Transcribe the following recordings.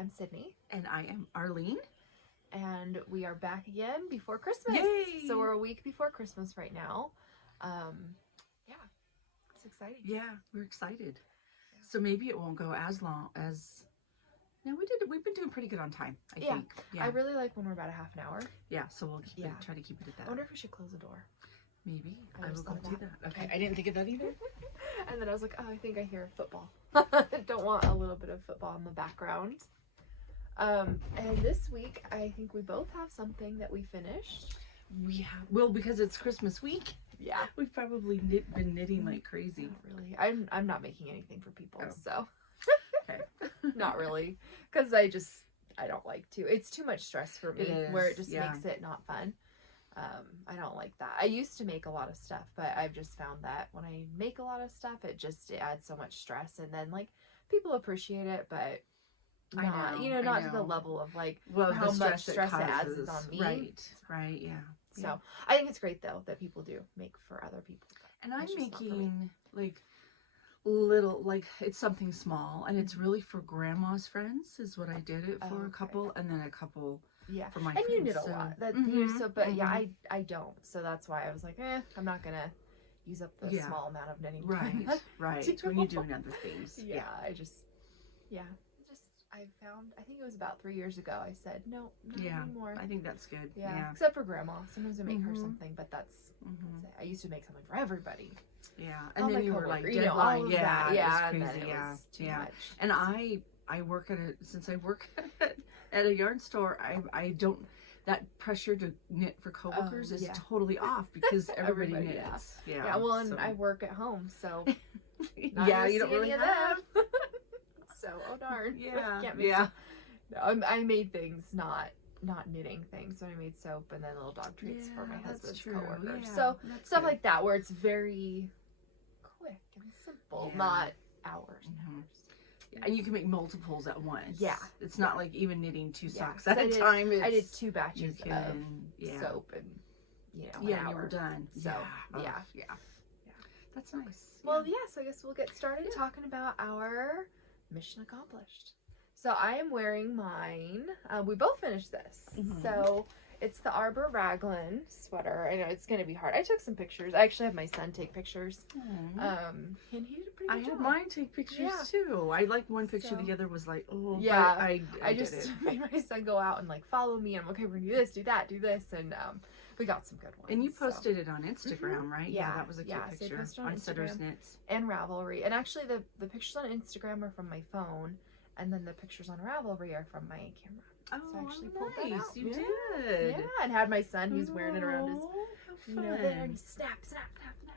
I'm Sydney. And I am Arlene. And we are back again before Christmas. Yay! So we're a week before Christmas right now. Yeah, it's exciting. Yeah, we're excited. Yeah. So maybe it won't go as long as... No, we've been doing pretty good on time, I think. Yeah. I really like when we're about a half an hour. Yeah, so we'll try to keep it at that. I wonder if we should close the door. Maybe. I will go do that. Okay. I didn't think of that either. And then I was like, oh, I think I hear football. Don't want a little bit of football in the background. And this week, I think we both have something that we finished. We have, well, because it's Christmas week. Yeah. We've probably been knitting like crazy. Not really. I'm not making anything for people, so. Okay. Not really. Because I don't like to. It's too much stress for me, where it just makes it not fun. I don't like that. I used to make a lot of stuff, but I've just found that when I make a lot of stuff, it adds so much stress, and then like people appreciate it, but not, not to the level of like how much stress it adds is on me. Right, yeah. So I think it's great though that people do make for other people. And I'm making like little, like it's something small, and it's really for grandma's friends is what I did it for a couple, and then a couple. Yeah, for my friends. You knit a lot. But I don't. So that's why I was like, I'm not gonna use up the small amount of knitting. Right. When you're doing other things. I found, I think it was about 3 years ago, I said, no, not anymore. I think that's good. Yeah. Except for grandma. Sometimes I make her something, but that's it. I used to make something for everybody. Yeah. And then you were like deadline. It was crazy. Too much. And I work since I work at a yarn store, I don't, that pressure to knit for coworkers is totally off because everybody knits. Yeah. Well, and I work at home, so you don't really have. So, oh darn. Yeah. Can't make no, I made things, not knitting things. So I made soap and then little dog treats for my husband's coworkers. Yeah, so stuff like that where it's very quick and simple, not hours and hours. Yeah, and you can make multiples at once. Yeah. It's not like even knitting 2 socks at a time. I did 2 batches of soap and, an hour. You were done. So, yeah. That's nice. Well, so I guess we'll get started talking about our mission accomplished. So I am wearing mine. We both finished this. So it's the Arbor Raglan sweater. I know it's going to be hard. I took some pictures. I actually have my son take pictures. And he did a pretty good job. I had mine take pictures too. I like one picture. The other was like, oh, yeah. But I just made my son go out and like follow me. And I'm okay, we're going to do this, do that, do this. And we got some good ones. And you posted it on Instagram, right? Yeah, that was a cute picture. So on Sidders Knits. And Ravelry. And actually the pictures on Instagram are from my phone. And then the pictures on Ravelry are from my camera. Oh, so I actually pulled that out. You did. Yeah, and had my son, he's wearing it around his, there, and he snap.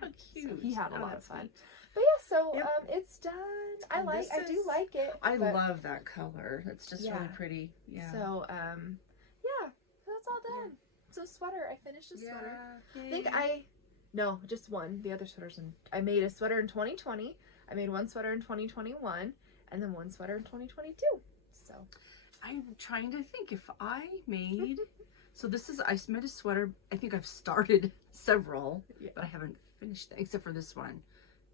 How cute. So he had a lot of fun. But it's done. I do like it. I love that color. It's just really pretty. Yeah. So, that's all done. It's a sweater. I finished a sweater. Yay. I think no, just one. The other sweaters, I made a sweater in 2020. I made one sweater in 2021. And then one sweater in 2022. So I'm trying to think if I made, so I made a sweater. I think I've started several, but I haven't finished them, except for this one.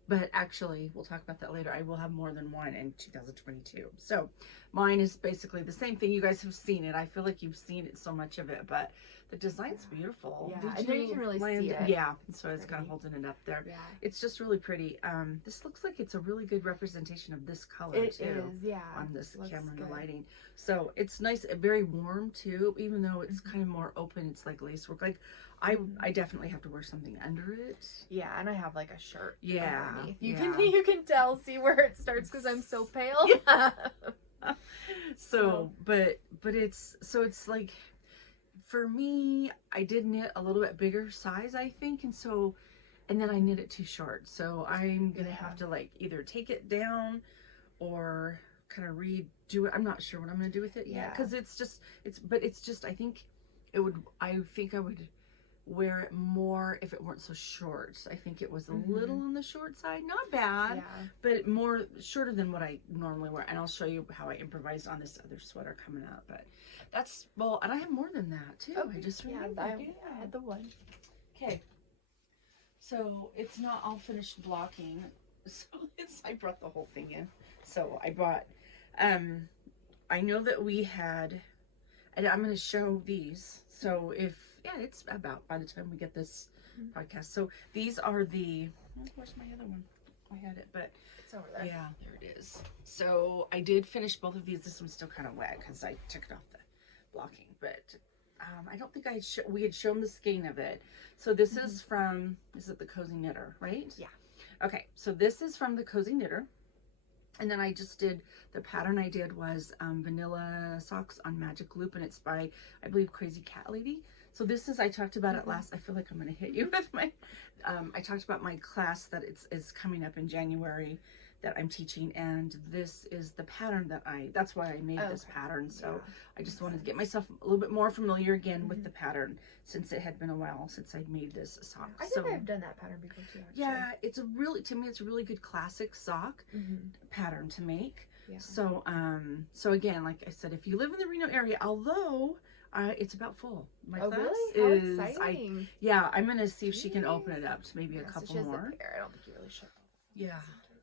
But actually, we'll talk about that later. I will have more than one in 2022. So mine is basically the same thing. You guys have seen it. I feel like you've seen it, so much of it, but the design's beautiful. Yeah, I know you can really see it. Yeah, so it's kind of holding it up there. Yeah. It's just really pretty. This looks like it's a really good representation of this color too. It is, yeah. On this camera and the lighting. So it's nice, very warm too, even though it's kind of more open. It's like lace work. Like I definitely have to wear something under it. Yeah, and I have like a shirt. Yeah. Underneath. You can tell, see where it starts because I'm so pale. Yeah. But it's like, for me, I did knit a little bit bigger size, I think, and then I knit it too short. So I'm gonna have to like either take it down or kind of redo it. I'm not sure what I'm gonna do with it yet, because I think I would wear it more if it weren't so short. I think it was a little on the short side, not bad, but more shorter than what I normally wear. And I'll show you how I improvised on this other sweater coming up. But that's, and I have more than that too. Okay. I just remembered. I had the one. Okay, so it's not all finished blocking, so I brought the whole thing in. So I bought I know that we had, and I'm going to show these. So it's about by the time we get this podcast. So these are where's my other one? I had it, but it's over there. Yeah, there it is. So I did finish both of these. This one's still kind of wet because I took it off the blocking, but I don't think we had shown the skein of it. So this is from, is it the Cozy Knitter, right? Yeah. Okay, so this is from the Cozy Knitter. And then I just did, the pattern I did was Vanilla Socks on Magic Loop, and it's by, I believe, Crazy Cat Lady. So this is, I talked about it last, I feel like I'm going to hit you with my, I talked about my class that is coming up in January that I'm teaching, and this is the pattern that's why I made this pattern. So I just wanted to get myself a little bit more familiar again with the pattern, since it had been a while since I'd made this sock. I think I've done that pattern before too, actually. Yeah, to me, it's a really good classic sock pattern to make. Yeah. So, so again, like I said, if you live in the Reno area, although it's about full. My class really? How exciting. I'm going to see if she can open it up to maybe a couple more. I don't think you really should. Yeah.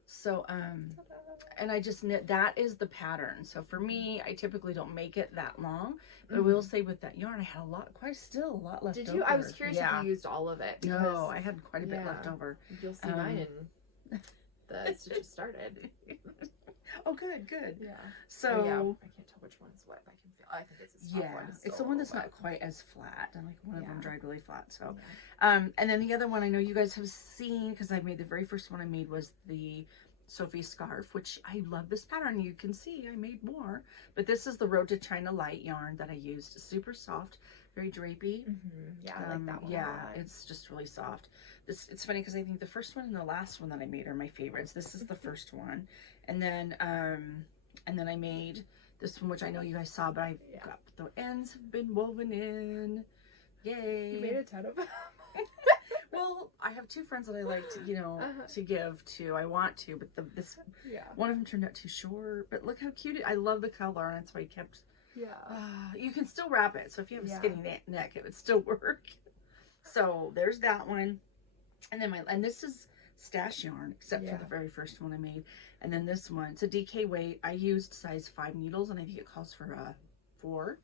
So, and I just knit, that is the pattern. So for me, I typically don't make it that long, but I will say with that yarn, I had a lot left over. Did you? I was curious if you used all of it. No, I had quite a bit left over. You'll see mine and the stitches started. Oh, good. Yeah. So, I can't tell which one's what. I think it's this top one. It's the one that's not quite as flat, and like one of them dried really flat. So, and then the other one I know you guys have seen, because I made the very first one I made was the Sophie scarf, which I love this pattern. You can see I made more, but this is the Road to China Light yarn that I used. Super soft, very drapey. Yeah, I like that one. Yeah, it's just really soft. It's funny because I think the first one and the last one that I made are my favorites. This is the first one, and then I made this one, which I know you guys saw, but I got the ends have been woven in. Yay! You made a ton of them. Well, I have two friends that I like to, to give to. I want to, but one of them turned out too short. But look how cute I love the color, and that's why I kept. Yeah. You can still wrap it, so if you have a skinny neck, it would still work. So there's that one, and then this is stash yarn, except for the very first one I made, and then this one. It's a DK weight. I used size 5 needles, and I think it calls for 4.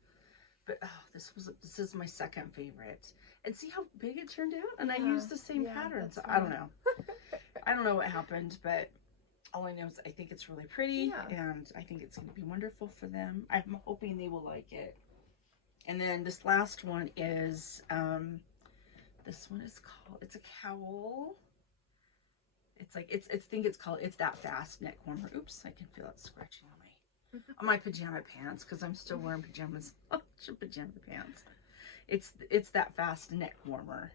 But this is my second favorite. And see how big it turned out? And I used the same pattern. So I don't know. I don't know what happened, but all I know is I think it's really pretty, and I think it's going to be wonderful for them. I'm hoping they will like it. And then this last one is, this one is called, it's a cowl. It's like, it's That Fast Neck Warmer. Oops, I can feel it scratching on my pajama pants, because I'm still wearing pajamas. Pajama pants. It's That Fast Neck Warmer,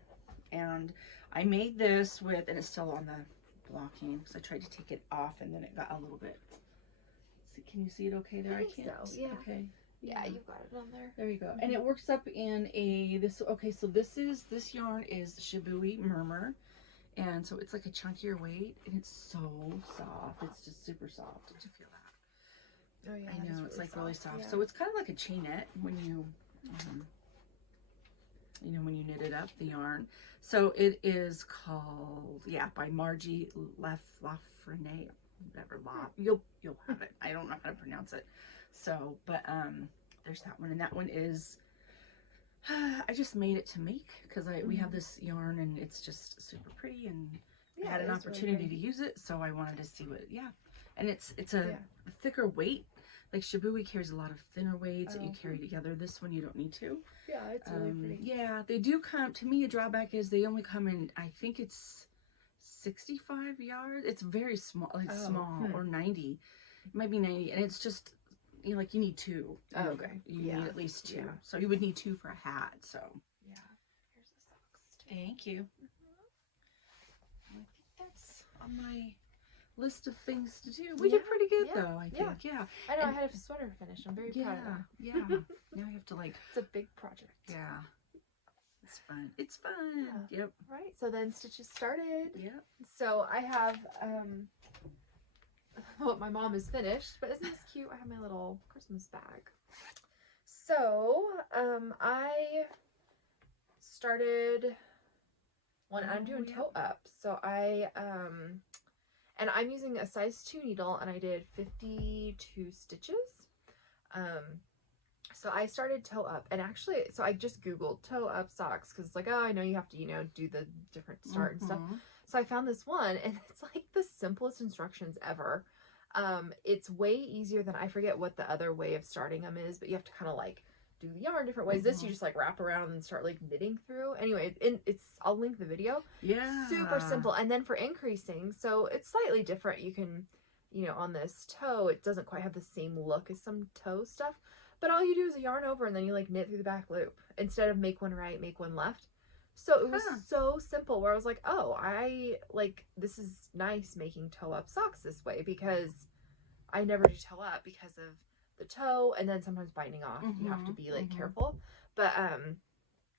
and I made this with, and it's still on the blocking because I tried to take it off and then it got a little bit. Can you see it okay there? I can't. So, yeah. Okay. Yeah, you got it on there. There you go. And it works up in this yarn is Shibui Murmur, and so it's like a chunkier weight, and it's so soft. It's just super soft. Did you feel that? Oh yeah, I know, it's really like really soft. Yeah. So it's kind of like a chainette when you, when you knit it up, the yarn. So it is called, by Margie Lafrene, whatever. You'll have it. I don't know how to pronounce it. So, but there's that one, and that one is. I just made it to make because we have this yarn and it's just super pretty, and I had an opportunity to use it, so I wanted to see what. And it's a thicker weight. Like Shibui carries a lot of thinner weights that you carry together. This one you don't need to. Yeah, it's really pretty. Yeah, they do come. To me, a drawback is they only come in, I think it's 65 yards. It's very small, like small, or 90. It might be 90, and it's just, you need 2. Oh, okay. You need at least 2. So you would need 2 for a hat. So yeah, here's the socks. Thank you. I think that's on my list of things to do. We did pretty good though, I think. Yeah. I know, I had a sweater finish. I'm very proud of that. Yeah. Now I have to it's a big project. Yeah. It's fun. It's fun. Yeah. Yep. Right. So then stitches started. Yep. So I have what my mom has finished, but isn't this cute? I have my little Christmas bag. So I started when I'm doing toe up. So I and I'm using a size 2 needle, and I did 52 stitches. So I started toe up, and actually, so I just Googled toe up socks because it's like, oh, I know you have to, you know, do the different start and stuff. So I found this one, and it's like the simplest instructions ever. It's way easier than, I forget what the other way of starting them is, but you have to kind of like do the yarn different ways. This you just like wrap around and start like knitting through. Anyway, I'll link the video. Yeah. Super simple. And then for increasing, so it's slightly different. You can, you know, on this toe, it doesn't quite have the same look as some toe stuff. But all you do is a yarn over and then you like knit through the back loop instead of make one right, make one left. So it was so simple where I was like, oh, this is nice making toe up socks this way, because I never do toe up because of the toe and then sometimes binding off. You have to be like careful. But,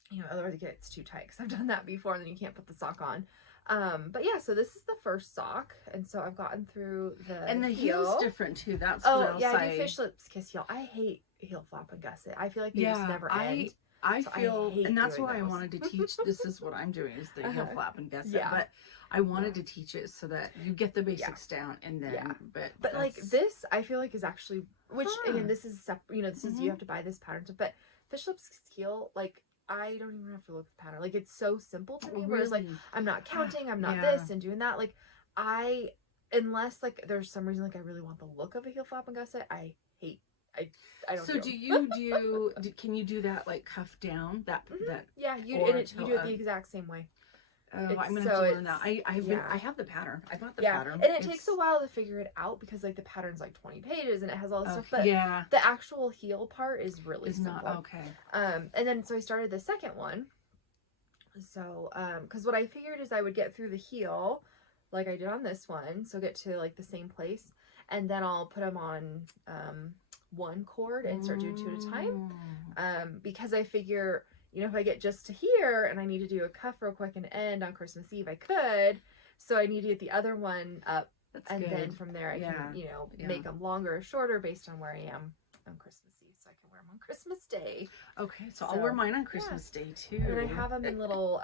you know, otherwise it gets too tight because I've done that before and then you can't put the sock on. But yeah, so this is the first sock, and so I've gotten through the heel's different too. That's what else I do fish lips kiss heel. I hate heel flap and gusset. I feel like they just never end. I feel, and that's why I wanted to teach. This is what I'm doing, is the heel flap and gusset. But I wanted to teach it so that you get the basics down, and then but like this, I feel like is actually, which again, this is separate. You know, this is you have to buy this pattern. But fish lips heel, like, I don't even have to look at the pattern. Like, it's so simple to me. Whereas, like, I'm not counting, I'm not this and doing that. Like, unless, like, there's some reason, like, I really want the look of a heel flap and gusset, I don't. So do you can you do that, like, cuff down? That yeah, you do it the exact same way. Oh, I'm gonna have to learn that. I have the pattern. I bought the pattern. And it takes a while to figure it out because, like, the pattern's like 20 pages and it has all this stuff. But the actual heel part is really simple. Not okay. And then so I started the second one. So because what I figured is I would get through the heel like I did on this one, so get to like the same place, and then I'll put them on one cord and start doing 2 at a time. Because I figure, you know, if I get just to here and I need to do a cuff real quick and end on Christmas Eve, I could. So I need to get the other one up. That's and good. Then from there I can, you know, make them longer or shorter based on where I am on Christmas Eve, so I can wear them on Christmas Day. Okay, so I'll wear mine on Christmas Day too. And I have them in little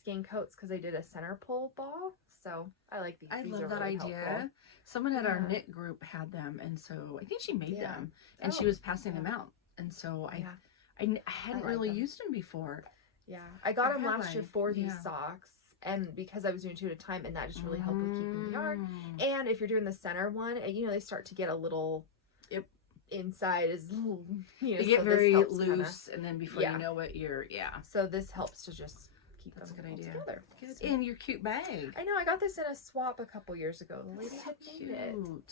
skein coats because I did a center pull ball. So I like these. I these love are that really idea. helpful. Someone at our knit group had them, and so I think she made them, and she was passing them out, and so I hadn't really used them before. Yeah, I got them last year for these socks, and because I was doing 2 at a time, and that just really helped with keeping the yarn. And if you're doing the center one, you know, they start to get a little inside is, you know, they get very loose, and then before you know it, you're So this helps to just keep them a good idea. together. Good. And your cute bag. I know, I got this in a swap a couple years ago. The lady had made it. Cute.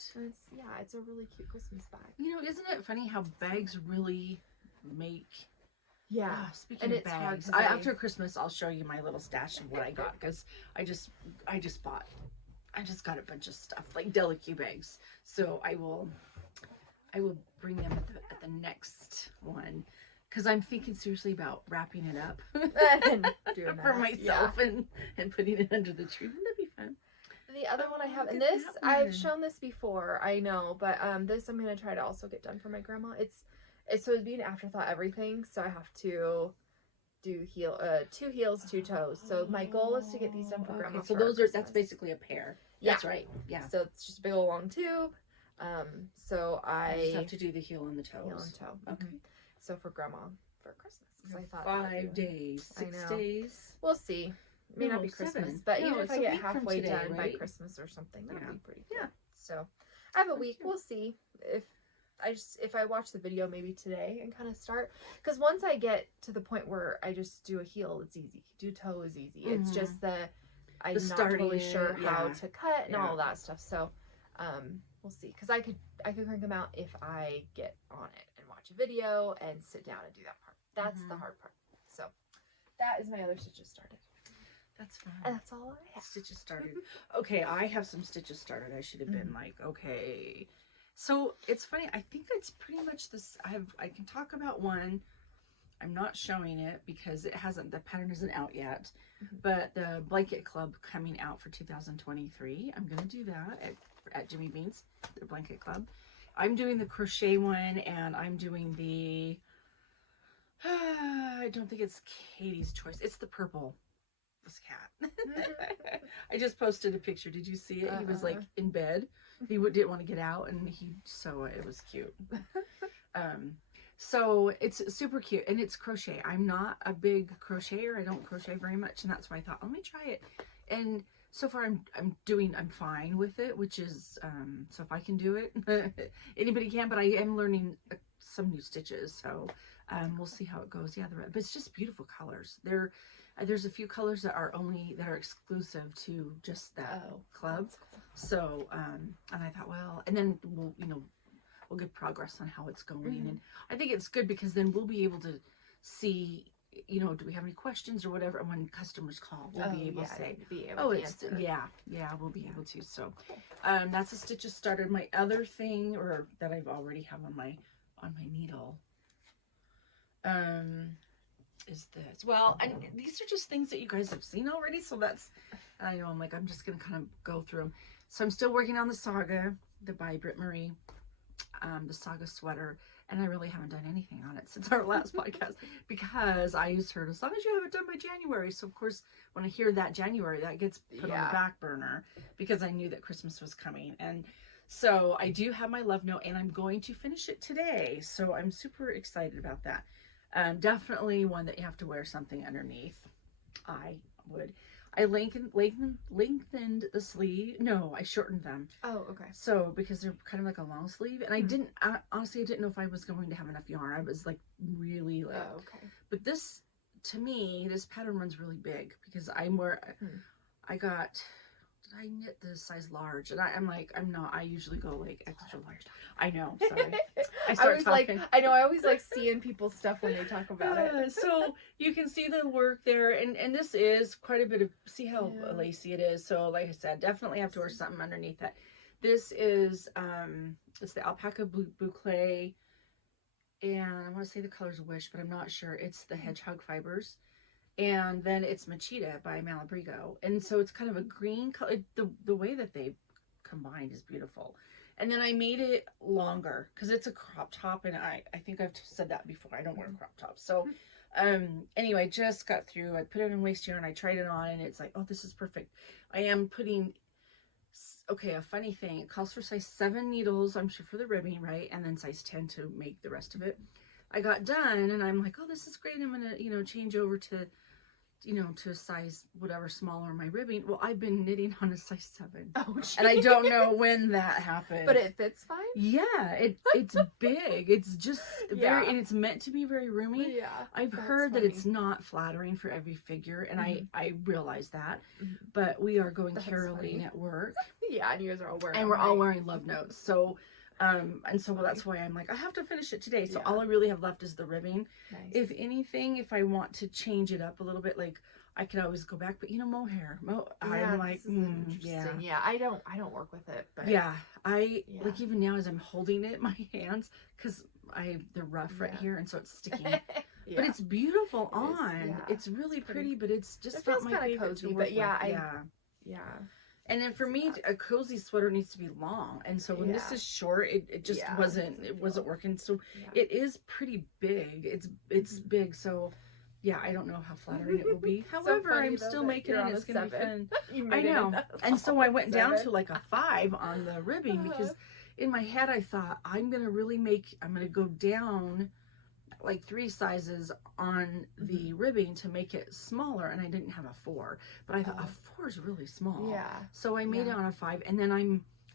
It's a really cute Christmas bag. You know, isn't it funny how bags really make... Speaking of bags, after Christmas, I'll show you my little stash of what I got, because I just got a bunch of stuff, like Delicu bags. So I will bring them at the next one, because I'm thinking seriously about wrapping it up for myself and putting it under the tree. Wouldn't that be fun? The other one I have, and this I've shown this before, I know, but this I'm gonna try to also get done for my grandma. It's so it'd be an afterthought everything, so I have to do 2 heels, 2 toes. So my goal is to get these done for grandma. So that's basically a pair. That's right. Yeah. So it's just a big old long tube. So I just have to do the heel and the toes. Heel and toe. Okay. So for grandma for Christmas. I thought 5 days, 6 days. We'll see. It may not be Christmas, 7. but even if I get halfway done by Christmas or something, that'd be pretty cool. Yeah. So I have a week. We'll see if I watch the video maybe today and kind of start, because once I get to the point where I just do a heel, it's easy. Do toe is easy. It's just I'm not totally sure how to cut and all that stuff. So we'll see, because I could crank them out if I get on it and watch a video and sit down and do that part. That's the hard part. So that is my other stitches started. That's fine. And that's all I have. Stitches started. Okay, I have some stitches started. I should have been like, okay. So it's funny. I think it's pretty much this. I can talk about one. I'm not showing it because the pattern isn't out yet. But the blanket club coming out for 2023. I'm gonna do that at Jimmy Bean's, their blanket club. I'm doing the crochet one, and I'm doing the. I don't think it's Katie's choice. It's the purple. This cat. I just posted a picture. Did you see it? He was like in bed. He didn't want to get out, and it was cute. So it's super cute, and it's crochet. I'm not a big crocheter. I don't crochet very much, and that's why I thought, let me try it. And so far I'm fine with it, which is, so if I can do it, anybody can, but I am learning some new stitches. So, we'll see how it goes. Yeah, but it's just beautiful colors. There's a few colors that are exclusive to just that club. Cool. So, and I thought, well, and then we'll get progress on how it's going. And I think it's good because then we'll be able to see, do we have any questions or whatever. And when customers call, we'll be able to say, we'll be able to. So, that's a stitches started. My other thing, or that I've already have on my needle, is this. Well, and these are just things that you guys have seen already. So that's, I know I'm just going to kind of go through them. So I'm still working on the Saga, by Britt Marie. The Saga sweater, and I really haven't done anything on it since our last podcast because I used her as long as you have it done by January. So of course when I hear that January, that gets put on the back burner because I knew that Christmas was coming. And so I do have my love note, and I'm going to finish it today, so I'm super excited about that. Definitely one that you have to wear something underneath. I lengthened the sleeve. No, I shortened them. Oh, okay. So, because they're kind of like a long sleeve. And honestly, I didn't know if I was going to have enough yarn. I was like really like, oh, okay. But this, to me, this pattern runs really big because I knit the size large, and I'm not, I usually go like extra large. I know, sorry. I always like seeing people's stuff when they talk about it. So you can see the work there, and this is quite a bit of, see how lacy it is. So like I said, definitely have to wear something underneath that. This is, it's the alpaca boucle, and I want to say the color's Wish, but I'm not sure. It's the hedgehog fibers. And then it's Machita by Malabrigo. And so it's kind of a green color. The way that they combined is beautiful. And then I made it longer because it's a crop top. And I think I've said that before. I don't wear crop tops. So anyway, I just got through. I put it in waist yarn. I tried it on, and it's like, oh, this is perfect. I am putting, okay, a funny thing. It calls for size 7 needles, I'm sure, for the ribbing, right? And then size 10 to make the rest of it. I got done, and I'm like, oh, this is great. I'm going to, change over to to a size whatever smaller my ribbing. Well, I've been knitting on a size 7. Oh, geez. And I don't know when that happened. But it fits fine? Yeah, it's big. It's just very, and it's meant to be very roomy. Yeah. I've heard that it's not flattering for every figure, and I realize that. But we are going caroling at work. Yeah, and you guys are all wearing, and we're all wearing love notes. So and so that's why I'm like, I have to finish it today. So all I really have left is the ribbing. Nice. If anything, if I want to change it up a little bit, like I can always go back, but mohair. I'm like, yeah, I don't work with it, but like even now as I'm holding it, my hands, because they're rough right here, and so it's sticking. But it's beautiful on. It's really pretty, but it's just not my favorite cozy, to work with. Yeah. And then for me, a cozy sweater needs to be long. And so when this is short, it just wasn't working. So it is pretty big. It's big. So yeah, I don't know how flattering it will be. However, I'm still making it. It's going to be fun. I know. And so I went down to like a 5 on the ribbing because in my head, I thought I'm going to go down like 3 sizes on the ribbing to make it smaller, and I didn't have a 4, but I thought a 4 is really small. Yeah. So I made it on a 5, and then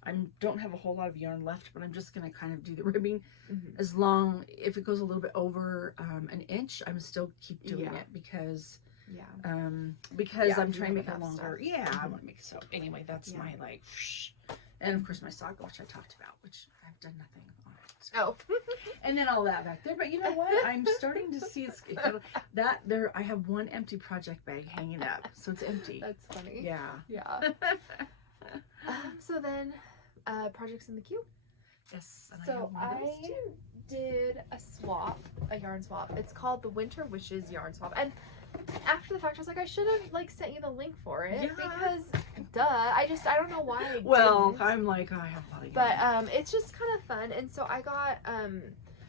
I don't have a whole lot of yarn left, but I'm just gonna kind of do the ribbing as long, if it goes a little bit over an inch, I'm still keep doing it because I'm trying to make it longer. I want to make it so. Anyway, that's my like, and of course my Saga, which I talked about, which I've done nothing on it. So. And then all that back there, but you know what? I'm starting to see that there. I have one empty project bag hanging up, so it's empty. That's funny. Yeah. So then, projects in the queue. Yes. So I did a yarn swap. It's called the Winter Wishes yarn swap, and after the fact, I was like, I should have sent you the link for it because, duh. I don't know why. I didn't. I'm like, I have a lot of yarn. But it's just kind of fun, and so I got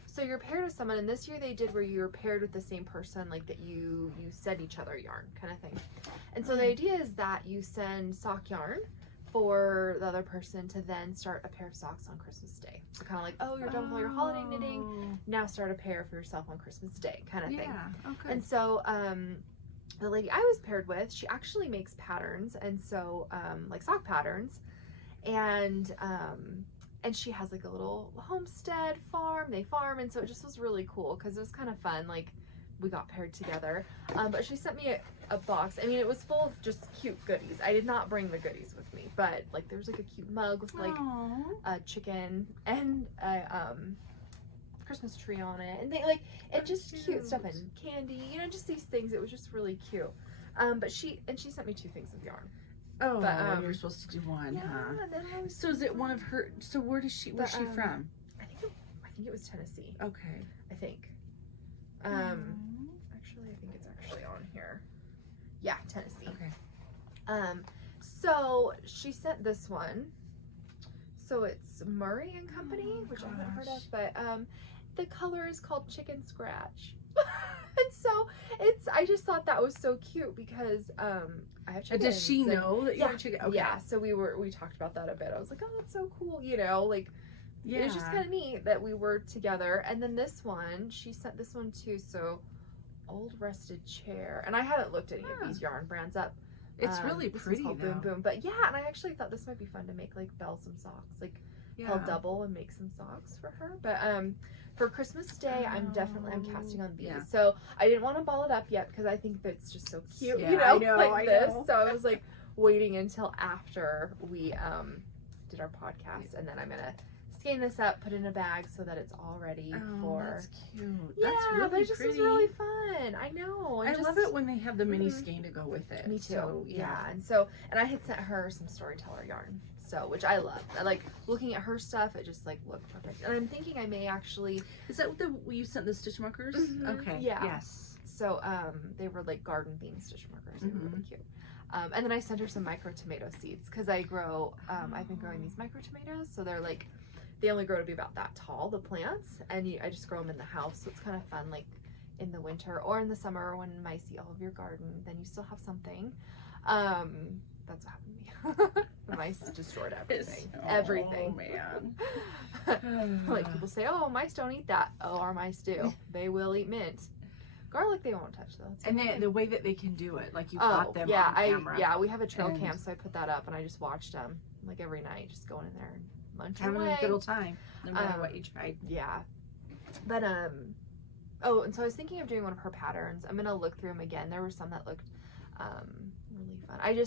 so you're paired with someone, and this year they did where you were paired with the same person, like that you send each other yarn kind of thing. And so the idea is that you send sock yarn for the other person to then start a pair of socks on Christmas Day. So kind of like, oh, you're done with all your holiday knitting, now start a pair for yourself on Christmas Day kind of thing. Okay. And so the lady I was paired with, she actually makes patterns, and so like sock patterns, and she has like a little homestead farm, they farm, and so it just was really cool because it was kind of fun, like we got paired together. But she sent me a box. I mean, it was full of just cute goodies. I did not bring the goodies with me, but like there was like a cute mug with like a chicken and a Christmas tree on it, and they like it just cute stuff and candy, you know, just these things. It was just really cute. But she sent me 2 things of yarn. Oh, but you're supposed to do one, huh? So is it one of her? So where's she from? I think it was Tennessee. Okay. I think. Actually, I think it's actually on here. Yeah, Tennessee. Okay. So she sent this one. So it's Murray and Company, which I haven't heard of, but the color is called Chicken Scratch. And so I just thought that was so cute because I have chickens. Does she know that you have chicken? Okay. Yeah, so we talked about that a bit. I was like, oh, that's so cool, you know, like yeah. It was just kind of neat that we were together. And then this one, she sent this one too. So Old Rusted Chair, and I haven't looked at any of these yarn brands up. It's really pretty though. Boom Boom, but yeah, and I actually thought this might be fun to make like Belle some socks, like I'll double and make some socks for her. But for Christmas Day, I'm casting on these. Yeah. So I didn't want to ball it up yet because I think that's just so cute, yeah, you know, I this. know. So I was like waiting until after we did our podcast, and then I'm gonna scan this up, put it in a bag so that it's all ready for. That's cute. Yeah, that's really but it just pretty. was really fun. I know. I love it when they have the mini skein to go with it. Me too. So, yeah. And I had sent her some Storyteller yarn, so which I love. I like looking at her stuff. It just like looked perfect. And I'm thinking I may actually. Is that what you sent the stitch markers? Mm-hmm. Okay. Yeah. Yes. So they were like garden themed stitch markers. They were really cute. And then I sent her some micro tomato seeds because I grow. I've been growing these micro tomatoes, so they're like. They only grow to be about that tall, the plants, and I just grow them in the house, so it's kind of fun, like in the winter or in the summer when mice eat all of your garden, then you still have something. That's what happened to me. The mice destroyed everything. Everything. Oh, man. Like people say, oh, mice don't eat that. Oh, our mice do. They will eat mint. Garlic they won't touch though. And then the way that they can do it, like you caught them on camera. Yeah, we have a trail cam, so I put that up and I just watched them like every night, just going in there and munching having away. a good old time, no matter what you tried. Yeah, but oh, and so I was thinking of doing one of her patterns. I'm gonna look through them again. There were some that looked really fun.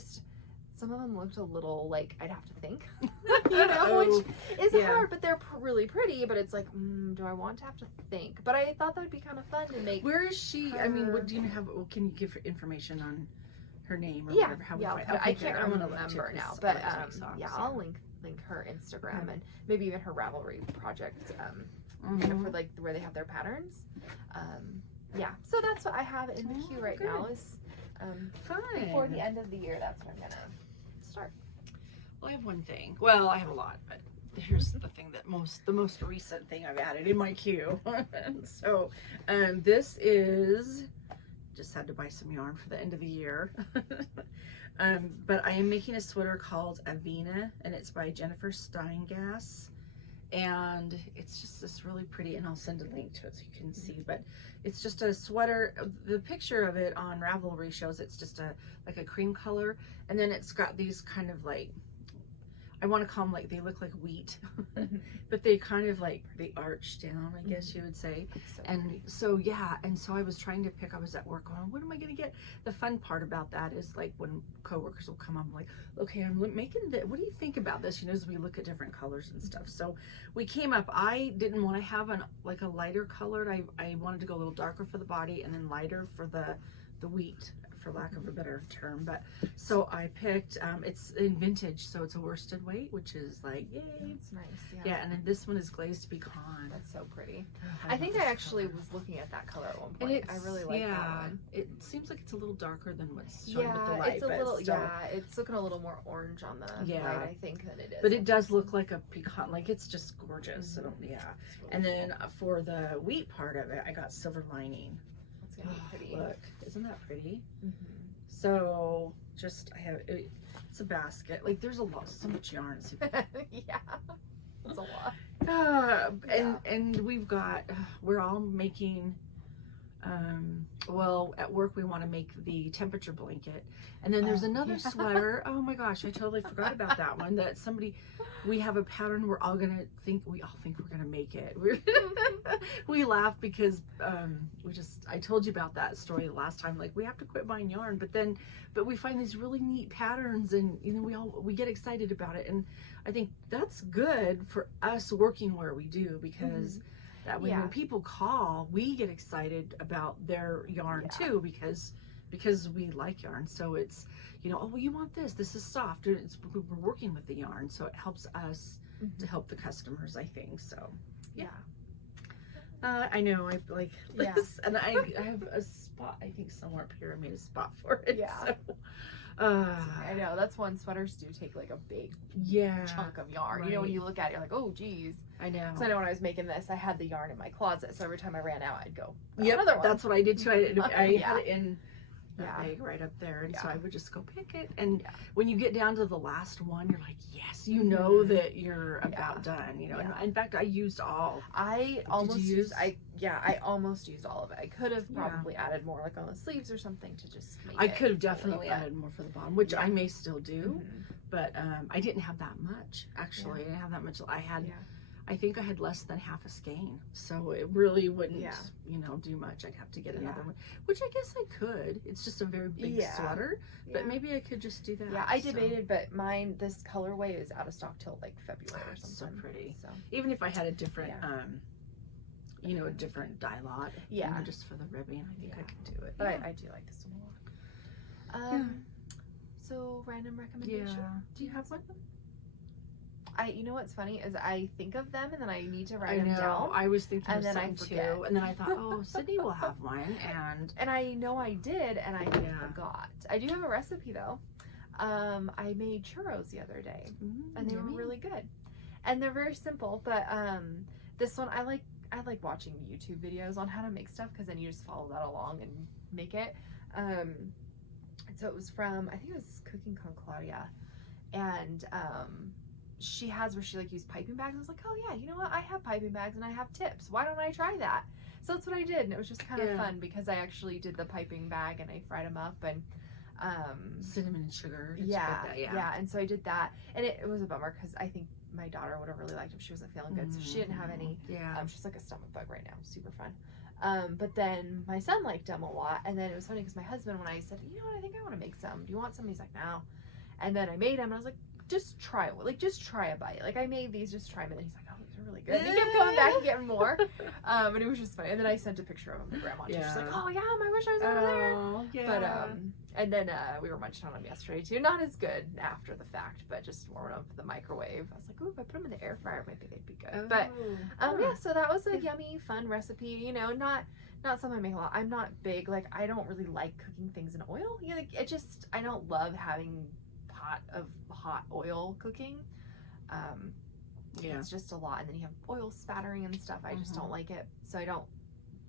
Some of them looked a little like I'd have to think, you know, which is hard, but they're really pretty. But it's like, do I want to have to think? But I thought that would be kind of fun to make. Where is she? I mean, what do you have? Can you give information on her name or whatever? How we find? Okay, I can't I'm remember now, but I'll link her Instagram and maybe even her Ravelry project for like where they have their patterns. Yeah, so that's what I have in the queue right now is before the end of the year. That's what I'm gonna start. Well, I have one thing. Well, I have a lot, but here's the thing that the most recent thing I've added in my queue. So this is just had to buy some yarn for the end of the year. But I am making a sweater called Avena, and it's by Jennifer Steingass, and it's just this really pretty, and I'll send a link to it so you can see, but it's just a sweater. The picture of it on Ravelry shows it's just like a cream color, and then it's got these kind of like, I want to call them like, they look like wheat, but they kind of like, they arch down, I guess you would say. So I was trying to pick, I was at work going, what am I going to get? The fun part about that is like when coworkers will come up, I'm like, okay, I'm making this, what do you think about this? You know, as we look at different colors and stuff. So we came up, I didn't want to have like a lighter colored, I wanted to go a little darker for the body and then lighter for the wheat, for lack of a better term. But so I picked it's in vintage, so it's a worsted weight, which is like, yay, it's nice. Yeah, and then this one is glazed pecan. That's so pretty. I think I actually was looking at that color at one point. I really like that one. It seems like it's a little darker than what's shown with the light. It's a little it's looking a little more orange on the light, I think, than it is. But it does look like a pecan, like it's just gorgeous. So Really and then for the wheat part of it, I got silver lining. It's gonna be pretty. Look, isn't that pretty? So just, it's a basket. Like, there's so much yarn. Yeah. It's a lot. And we're all making, well, at work we want to make the temperature blanket. And then there's another sweater. Oh my gosh, I totally forgot about that one. We have a pattern we all think we're gonna make it. We laugh because I told you about that story last time. Like, we have to quit buying yarn, but we find these really neat patterns, and we get excited about it. And I think that's good for us working where we do, because that way when people call, we get excited about their yarn too, because we like yarn. So it's, oh, well, you want this is soft, and we're working with the yarn, so it helps us to help the customers, I think. So I know, I like this, and I have a spot, I think somewhere up here I made a spot for it. So I know, that's when sweaters do take like a big chunk of yarn. Right. When you look at it, you're like, oh geez. I know. So I know when I was making this, I had the yarn in my closet, so every time I ran out, I'd go another one. That's what I did too. I had it in that bag right up there, and so I would just go pick it. And when you get down to the last one, you're like, yes, know that you're about done. And in fact, I used all. I almost used all of it. I could have probably added more, like on the sleeves or something, to just make I could have definitely added more for the bottom, which I may still do, but I didn't have that much, actually. I didn't have that much. I think I had less than half a skein, so it really wouldn't, do much. I'd have to get another one, which I guess I could. It's just a very big sweater, but maybe I could just do that. Yeah, I debated, but this colorway is out of stock till like February or something. So pretty. So even if I had a different, a different dye lot, just for the ribbing, I think I could do it. But I do like this one a lot. So random recommendation. Do you have one? You know what's funny is I think of them and then I need to write them down. I was thinking of something too, and then I thought, oh, Sydney will have one, and I know I did, and I forgot. I do have a recipe though. I made churros the other day, and they were really good, and they're very simple. But this one I like watching YouTube videos on how to make stuff, because then you just follow that along and make it. So it was from, I think it was Cooking con Claudia, and she has where she used piping bags. I was like, oh yeah, you know what? I have piping bags and I have tips. Why don't I try that? So that's what I did, and it was just kind of fun, because I actually did the piping bag and I fried them up, and cinnamon and sugar. And so I did that, and it was a bummer because I think my daughter would have really liked them. She wasn't feeling good, so she didn't have any. She's like a stomach bug right now. Super fun. But then my son liked them a lot, and then it was funny because my husband, when I said, you know what, I think I want to make some. Do you want some? He's like, no. And then I made them, and I was like, just try it. Just try a bite. I made these, just try them. And he's like, oh, these are really good. And he kept going back and getting more. And it was just funny. And then I sent a picture of them to Grandma. She's like, oh yeah, I wish I was over there. But and then we were munching on them yesterday too. Not as good after the fact, but just warming up the microwave. I was like, ooh, if I put them in the air fryer, maybe they'd be good. But so that was a yummy, fun recipe. Not something I make a lot. I'm not big. I don't really like cooking things in oil. I don't love having of hot oil cooking. It's just a lot, and then you have oil spattering and stuff. I just don't like it, so I don't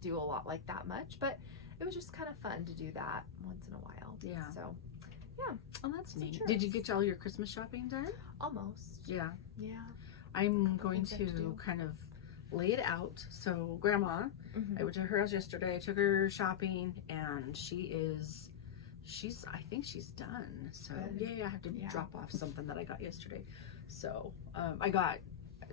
do a lot like that much, but it was just kind of fun to do that once in a while. So oh, that's neat. Sure. Did you get all your Christmas shopping done? Almost. I'm going to kind of lay it out. So Grandma, I went to her house yesterday. I took her shopping, and I think she's done. So I have to drop off something that I got yesterday. So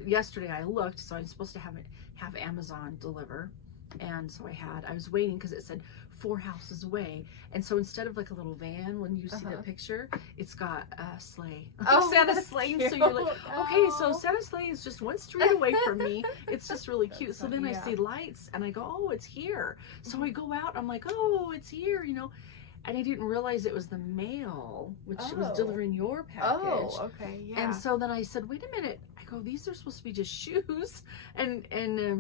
yesterday I looked, so I'm supposed to have Amazon deliver, and so I was waiting because it said 4 houses away, and so instead of a little van, when you see the picture, it's got a sleigh. Santa's sleigh. So you're like, okay, so Santa's sleigh is just 1 street away from me. It's just really cute. So then I see lights, and I go, oh, it's here. So I go out, I'm like, oh, it's here, And I didn't realize it was the mail, which was delivering your package. Oh, okay, yeah. And so then I said, wait a minute. I go, these are supposed to be just shoes. And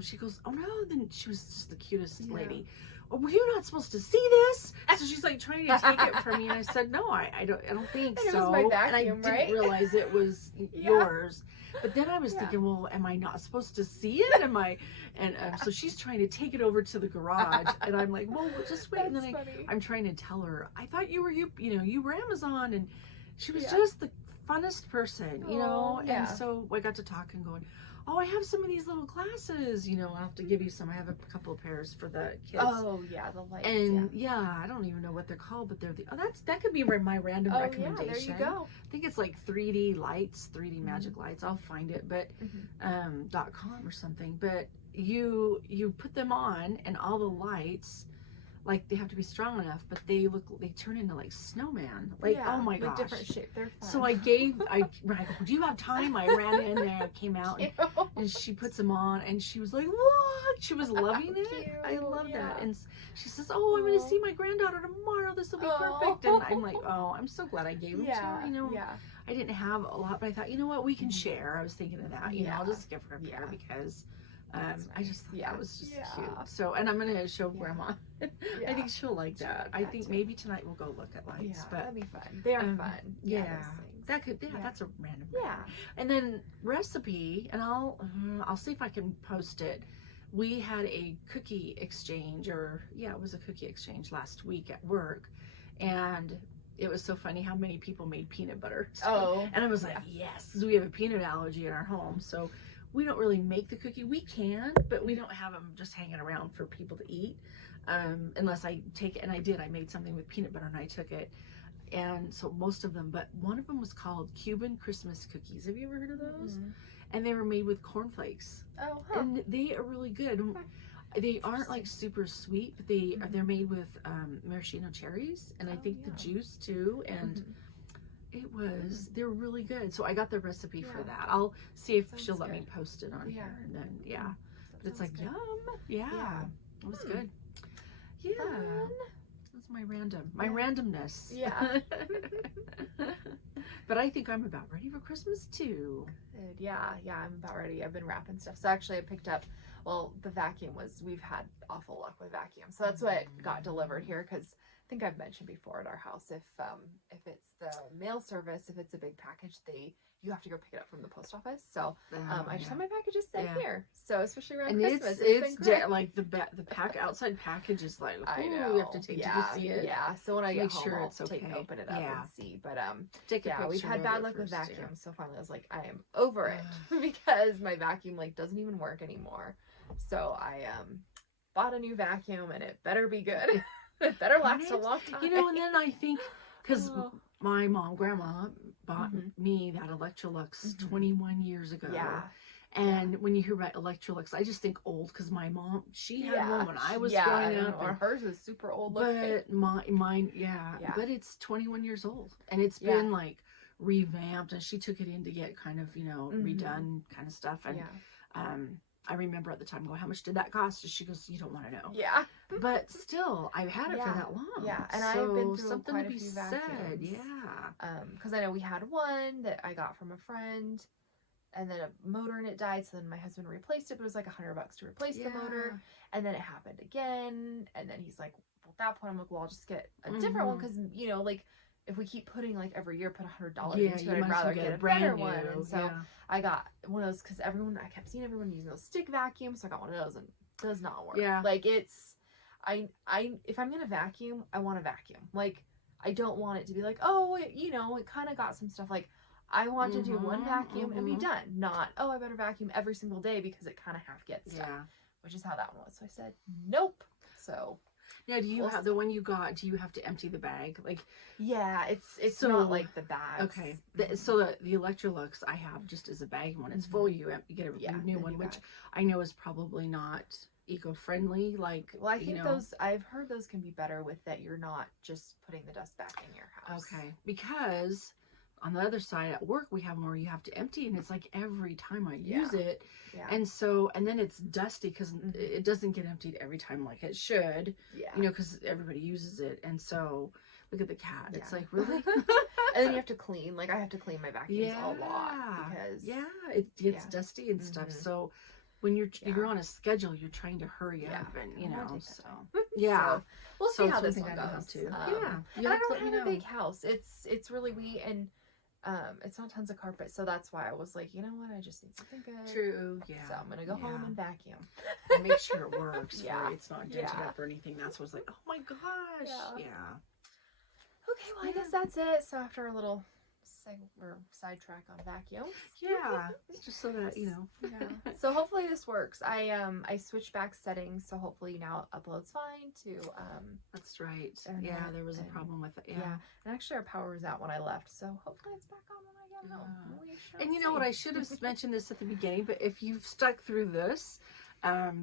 she goes, oh no. Then she was just the cutest lady. oh, were you not supposed to see this? So she's like trying to take it from me, and I said, no, I don't think and so. It was my vacuum, and I didn't right? realize it was yours. But then I was thinking, well, am I not supposed to see it? Am I? And so she's trying to take it over to the garage, and I'm like, well, just wait. That's and then funny. I'm trying to tell her, I thought you were Amazon, and she was just the funnest person, and so I got to talking, going, oh, I have some of these little glasses, I'll have to give you some. I have a couple of pairs for the kids. Oh yeah, the lights. And I don't even know what they're called, but they're that could be my random recommendation. Yeah, there you go. I think it's like 3D lights, 3D magic lights. I'll find it, but .com or something. But you put them on, and all the lights, like, they have to be strong enough, but they turn into like snowman. Like, oh my gosh. Different shape. They're fun. So I go, do you have time? I ran in there, came out, and she puts them on, and she was like, what? She was loving it. Cute. I love that. And she says, oh, I'm going to see my granddaughter tomorrow. This will be perfect. And I'm like, oh, I'm so glad I gave them to her. I didn't have a lot, but I thought, you know what? We can share. I was thinking of that. I'll just give her a pair because I just thought that was just cute. So, and I'm gonna show Grandma. I think she'll like that. I think maybe tonight we'll go look at lights. But that'd be fun. They are fun. That could. That's a random. And then recipe, and I'll see if I can post it. We had a cookie exchange, it was a cookie exchange last week at work, and it was so funny how many people made peanut butter. And I was like, yes, because we have a peanut allergy in our home, so we don't really make the cookie. We can, but we don't have them just hanging around for people to eat, unless I take it. And I did. I made something with peanut butter, and I took it. And so most of them, but one of them was called Cuban Christmas cookies. Have you ever heard of those? And they were made with cornflakes. And they are really good. They aren't like super sweet, but they're made with maraschino cherries, and I think the juice too. And they're really good. So I got the recipe for that. I'll see if she'll let me post it on here, and then but it's like good. Yum. It was good. That's my randomness. But I think I'm about ready for Christmas too. I'm about ready. I've been wrapping stuff. So actually I picked up, the vacuum we've had awful luck with vacuum. So that's what got delivered here, because I think I've mentioned before at our house, if it's the mail service, if it's a big package, you have to go pick it up from the post office. So I just have my packages set here. So especially around Christmas, it's like the outside package is like, I know, you have to take to see it. So when I get home, sure I'll open it up and see. But we've had bad luck with vacuum. So finally I was like, I am over it because my vacuum doesn't even work anymore. So I bought a new vacuum, and it better be good. It better last a long time. And then I think, because my grandma bought me that Electrolux 21 years ago. And when you hear about Electrolux, I just think old, because my mom, she had one when I was growing up. And hers is super old looking. But mine, but it's 21 years old. And it's been like revamped, and she took it in to get kind of, redone kind of stuff. And I remember at the time going, how much did that cost? And she goes, you don't want to know. But still, I've had it for that long. And so I've been through something quite to be a few said. vacuums. Because I know we had one that I got from a friend, and then a motor in it died, so then my husband replaced it, but it was like $100 to replace the motor. And then it happened again, and then he's like, well, at that point I'm like, well, I'll just get a different one, because if we keep putting every year put $100 into it, I'd rather get a better one. And so I got one of those, because I kept seeing everyone using those stick vacuums, so I got one of those, and it does not work. If I'm gonna vacuum, I want to vacuum. I don't want it to be like, it kind of got some stuff. I want to do one vacuum and be done. Not, I better vacuum every single day because it kind of half gets stuff. Which is how that one was. So I said, nope. So now, do you have the one you got? Do you have to empty the bag? It's not like the bags. Okay. So the Electrolux I have just as a bag one. It's full. You get a new one, which I know is probably not eco-friendly. I think I've heard those can be better with that. You're not just putting the dust back in your house. Okay. Because on the other side at work, we have more you have to empty, and it's like every time I use it. And then it's dusty because it doesn't get emptied every time like it should. Because everybody uses it. And so look at the cat. It's like, really? And then you have to clean. I have to clean my vacuums a lot because it gets dusty and stuff. So when you're on a schedule, you're trying to hurry up, and you know, so so we'll see how this one I goes. Too. And I don't have a big house. It's really wee, and it's not tons of carpet, so that's why I was like, you know what, I just need something good. True, yeah. So I'm gonna go home and vacuum and make sure it works. Right? It's not dented up or anything. That's what's like, oh my gosh, Okay, well, I guess that's it. So after a little sidetrack on vacuum. Just so that you know. So hopefully this works. I switched back settings, so hopefully now it uploads fine to That's right. internet, There was a problem with it. And actually our power was out when I left, so hopefully it's back on when I get home. And you know what, I should have mentioned this at the beginning, but if you've stuck through this,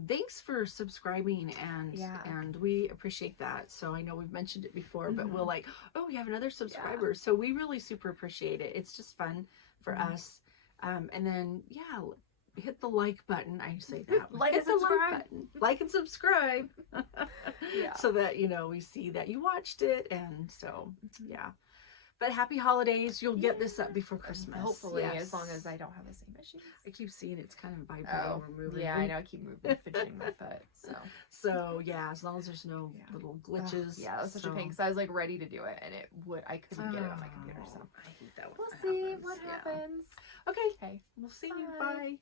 thanks for subscribing, and we appreciate that. So I know we've mentioned it before, but we'll like, oh, we have another subscriber. So we really super appreciate it. It's just fun for us. And then hit the like button. I say that. Hit the like button. Like and subscribe. So that we see that you watched it, and so But happy holidays. You'll get this up before Christmas. Hopefully, as long as I don't have the same issues. I keep seeing it's kind of vibrating or moving. Yeah, I know. I keep moving, fidgeting my foot. So as long as there's no little glitches. That was such a pain, because I was like ready to do it, and I couldn't get it on my computer. So I hate that. We'll see what happens. Okay. We'll see you. Bye.